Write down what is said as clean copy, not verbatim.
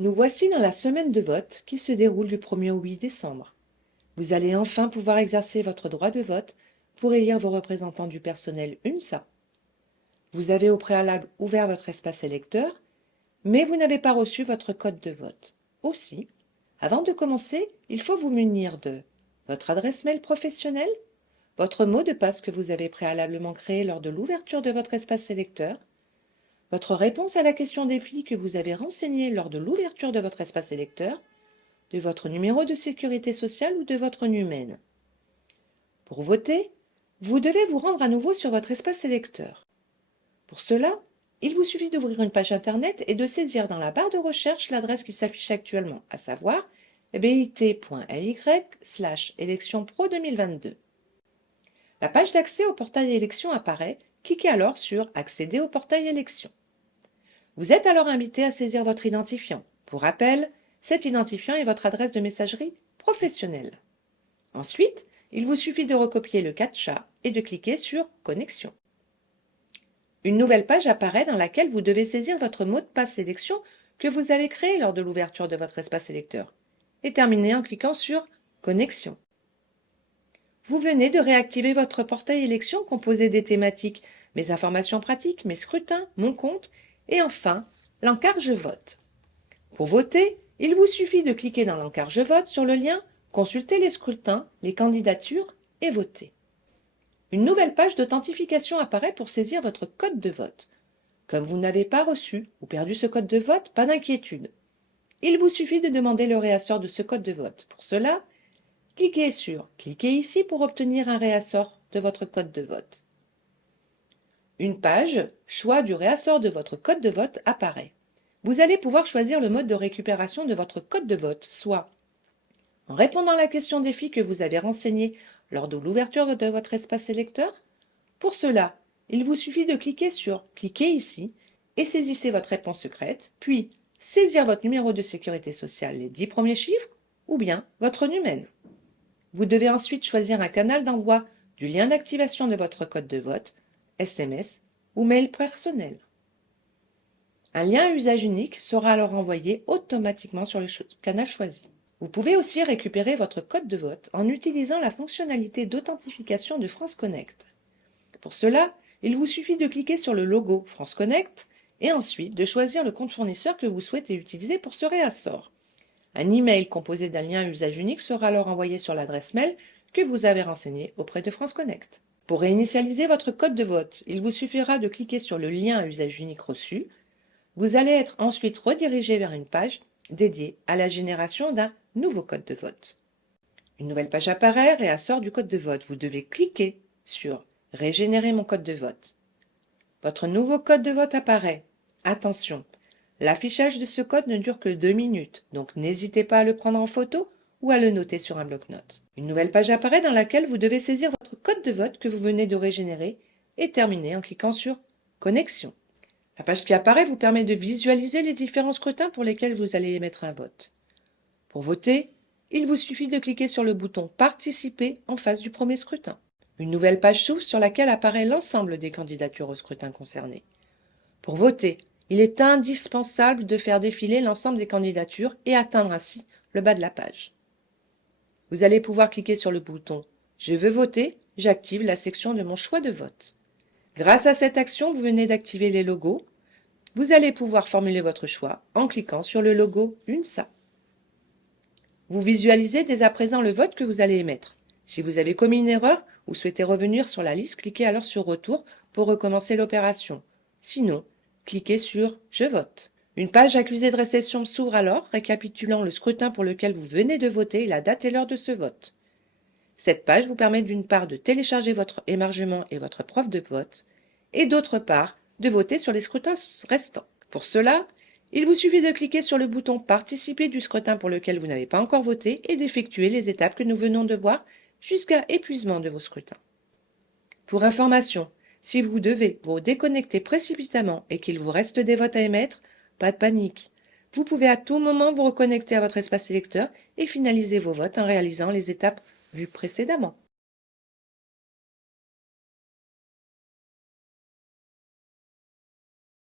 Nous voici dans la semaine de vote qui se déroule du 1er au 8 décembre. Vous allez enfin pouvoir exercer votre droit de vote pour élire vos représentants du personnel UNSA. Vous avez au préalable ouvert votre espace électeur, mais vous n'avez pas reçu votre code de vote. Aussi, avant de commencer, il faut vous munir de votre adresse mail professionnelle, votre mot de passe que vous avez préalablement créé lors de l'ouverture de votre espace électeur, votre réponse à la question défi que vous avez renseignée lors de l'ouverture de votre espace électeur, de votre numéro de sécurité sociale ou de votre NUMEN. Pour voter, vous devez vous rendre à nouveau sur votre espace électeur. Pour cela, il vous suffit d'ouvrir une page internet et de saisir dans la barre de recherche l'adresse qui s'affiche actuellement, à savoir bit.ly/électionpro 2022. La page d'accès au portail élection apparaît, cliquez alors sur Accéder au portail élection. Vous êtes alors invité à saisir votre identifiant. Pour rappel, cet identifiant est votre adresse de messagerie professionnelle. Ensuite, il vous suffit de recopier le CAPTCHA et de cliquer sur Connexion. Une nouvelle page apparaît dans laquelle vous devez saisir votre mot de passe élection que vous avez créé lors de l'ouverture de votre espace électeur et terminer en cliquant sur Connexion. Vous venez de réactiver votre portail élection composé des thématiques Mes informations pratiques, Mes scrutins, Mon compte et enfin l'encart Je vote. Pour voter, il vous suffit de cliquer dans l'encart Je vote sur le lien Consulter les scrutins, les candidatures et voter. Une nouvelle page d'authentification apparaît pour saisir votre code de vote. Comme vous n'avez pas reçu ou perdu ce code de vote, pas d'inquiétude. Il vous suffit de demander le réassort de ce code de vote. Pour cela, cliquez ici pour obtenir un réassort de votre code de vote. Une page Choix du réassort de votre code de vote apparaît. Vous allez pouvoir choisir le mode de récupération de votre code de vote, soit en répondant à la question défi que vous avez renseignée lors de l'ouverture de votre espace électeur. Pour cela, il vous suffit de cliquer sur « Cliquez ici » et saisissez votre réponse secrète, puis saisir votre numéro de sécurité sociale, les 10 premiers chiffres, ou bien votre NUMEN. Vous devez ensuite choisir un canal d'envoi du lien d'activation de votre code de vote, SMS ou mail personnel. Un lien à usage unique sera alors envoyé automatiquement sur le canal choisi. Vous pouvez aussi récupérer votre code de vote en utilisant la fonctionnalité d'authentification de France Connect. Pour cela, il vous suffit de cliquer sur le logo France Connect et ensuite de choisir le compte fournisseur que vous souhaitez utiliser pour ce réassort. Un email composé d'un lien à usage unique sera alors envoyé sur l'adresse mail que vous avez renseignée auprès de France Connect. Pour réinitialiser votre code de vote, il vous suffira de cliquer sur le lien à usage unique reçu. Vous allez être ensuite redirigé vers une page dédiée à la génération d'un nouveau code de vote. Une nouvelle page apparaît, réassort du code de vote. Vous devez cliquer sur « Régénérer mon code de vote ». Votre nouveau code de vote apparaît. Attention, l'affichage de ce code ne dure que 2 minutes, donc n'hésitez pas à le prendre en photo ou à le noter sur un bloc-notes. Une nouvelle page apparaît dans laquelle vous devez saisir votre code de vote que vous venez de régénérer et terminer en cliquant sur « Connexion ». La page qui apparaît vous permet de visualiser les différents scrutins pour lesquels vous allez émettre un vote. Pour voter, il vous suffit de cliquer sur le bouton « Participer » en face du premier scrutin. Une nouvelle page s'ouvre sur laquelle apparaît l'ensemble des candidatures au scrutin concerné. Pour voter, il est indispensable de faire défiler l'ensemble des candidatures et atteindre ainsi le bas de la page. Vous allez pouvoir cliquer sur le bouton « Je veux voter », j'active la section de mon choix de vote. Grâce à cette action, vous venez d'activer les logos. Vous allez pouvoir formuler votre choix en cliquant sur le logo UNSA. Vous visualisez dès à présent le vote que vous allez émettre. Si vous avez commis une erreur ou souhaitez revenir sur la liste, cliquez alors sur Retour pour recommencer l'opération. Sinon, cliquez sur Je vote. Une page accusée de réception s'ouvre alors, récapitulant le scrutin pour lequel vous venez de voter et la date et l'heure de ce vote. Cette page vous permet d'une part de télécharger votre émargement et votre preuve de vote, et d'autre part de voter sur les scrutins restants. Pour cela, il vous suffit de cliquer sur le bouton « Participer » du scrutin pour lequel vous n'avez pas encore voté et d'effectuer les étapes que nous venons de voir jusqu'à épuisement de vos scrutins. Pour information, si vous devez vous déconnecter précipitamment et qu'il vous reste des votes à émettre, pas de panique. Vous pouvez à tout moment vous reconnecter à votre espace électeur et finaliser vos votes en réalisant les étapes vues précédemment.